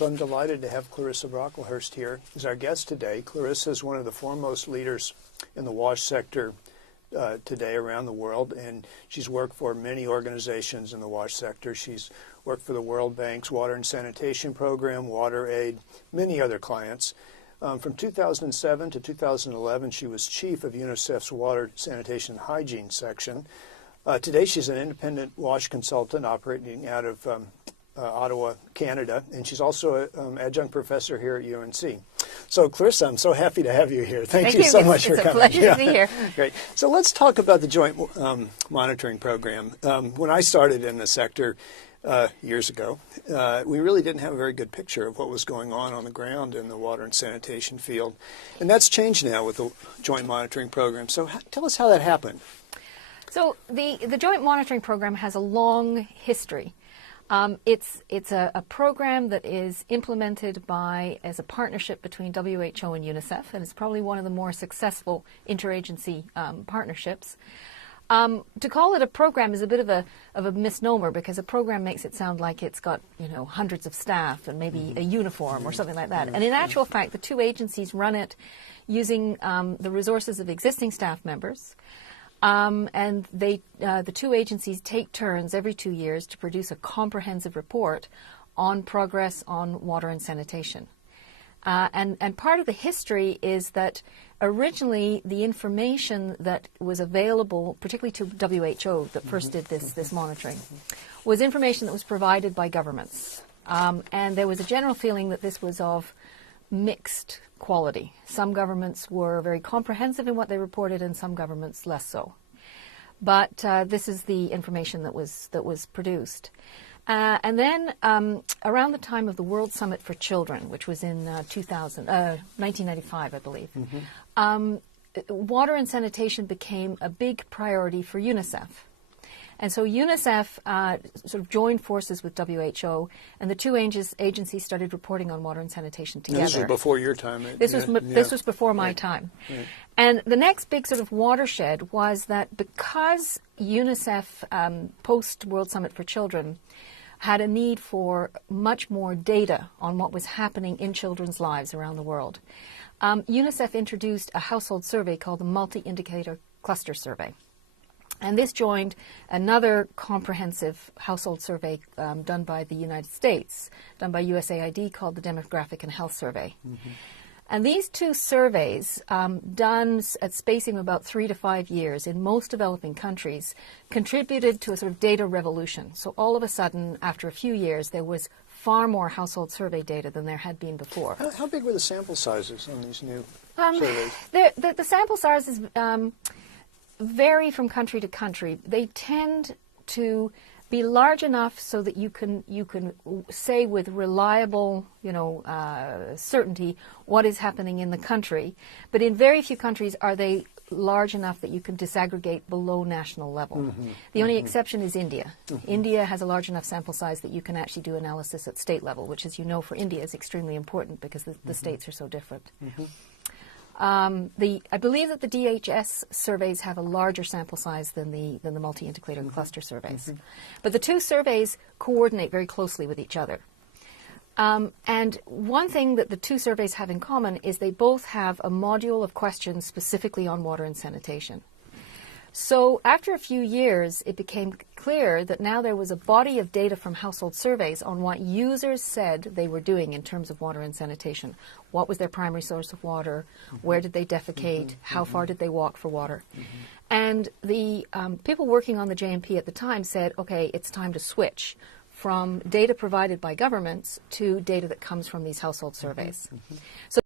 So I'm delighted to have Clarissa Brocklehurst here as our guest today. Clarissa is one of the foremost leaders in the WASH sector today around the world, and she's worked for many organizations in the WASH sector. She's worked for the World Bank's Water and Sanitation Program, WaterAid, many other clients. From 2007 to 2011, she was chief of UNICEF's Water, Sanitation, and Hygiene section. Today, she's an independent WASH consultant operating out of Ottawa, Canada, and she's also an adjunct professor here at UNC. So, Clarissa, I'm so happy to have you here. Thank you so much for coming. It's a pleasure to be here. Great. So let's talk about the Joint Monitoring Program. When I started in the sector years ago, we really didn't have a very good picture of what was going on the ground in the water and sanitation field. And that's changed now with the Joint Monitoring Program. So tell us how that happened. So the Joint Monitoring Program has a long history. It's a program that is implemented as a partnership between WHO and UNICEF, and it's probably one of the more successful interagency partnerships. To call it a program is a bit of a misnomer, because a program makes it sound like it's got hundreds of staff and maybe a uniform or something like that. And in actual fact, the two agencies run it using the resources of existing staff members. And the two agencies take turns every 2 years to produce a comprehensive report on progress on water and sanitation. And part of the history is that originally the information that was available, particularly to WHO that first did this monitoring, was information that was provided by governments. And there was a general feeling that this was of mixed quality. Some governments were very comprehensive in what they reported, and some governments less so. But this is the information that was produced. And then around the time of the World Summit for Children, which was in 1995, I believe, water and sanitation became a big priority for UNICEF. And so UNICEF sort of joined forces with WHO, and the two agencies started reporting on water and sanitation together. And this was before your time. This was before my time. Right. And the next big sort of watershed was that because UNICEF, post-World Summit for Children, had a need for much more data on what was happening in children's lives around the world, UNICEF introduced a household survey called the Multi-Indicator Cluster Survey. And this joined another comprehensive household survey done by the United States, done by USAID, called the Demographic and Health Survey. Mm-hmm. And these two surveys, done at spacing of about 3 to 5 years in most developing countries, contributed to a sort of data revolution. So all of a sudden, after a few years, there was far more household survey data than there had been before. How big were the sample sizes on these new surveys? The sample sizes vary from country to country. They tend to be large enough so that you can say with reliable, certainty what is happening in the country. But in very few countries are they large enough that you can disaggregate below national level. Mm-hmm. The only exception is India. Mm-hmm. India has a large enough sample size that you can actually do analysis at state level, which, as you know, for India is extremely important because the states are so different. Mm-hmm. I believe that the DHS surveys have a larger sample size than the multi-indicator cluster surveys. Mm-hmm. But the two surveys coordinate very closely with each other. And one thing that the two surveys have in common is they both have a module of questions specifically on water and sanitation. So after a few years, it became clear that now there was a body of data from household surveys on what users said they were doing in terms of water and sanitation. What was their primary source of water? Mm-hmm. Where did they defecate? Mm-hmm. How far did they walk for water? Mm-hmm. And the people working on the JMP at the time said, okay, it's time to switch from data provided by governments to data that comes from these household surveys. Mm-hmm. So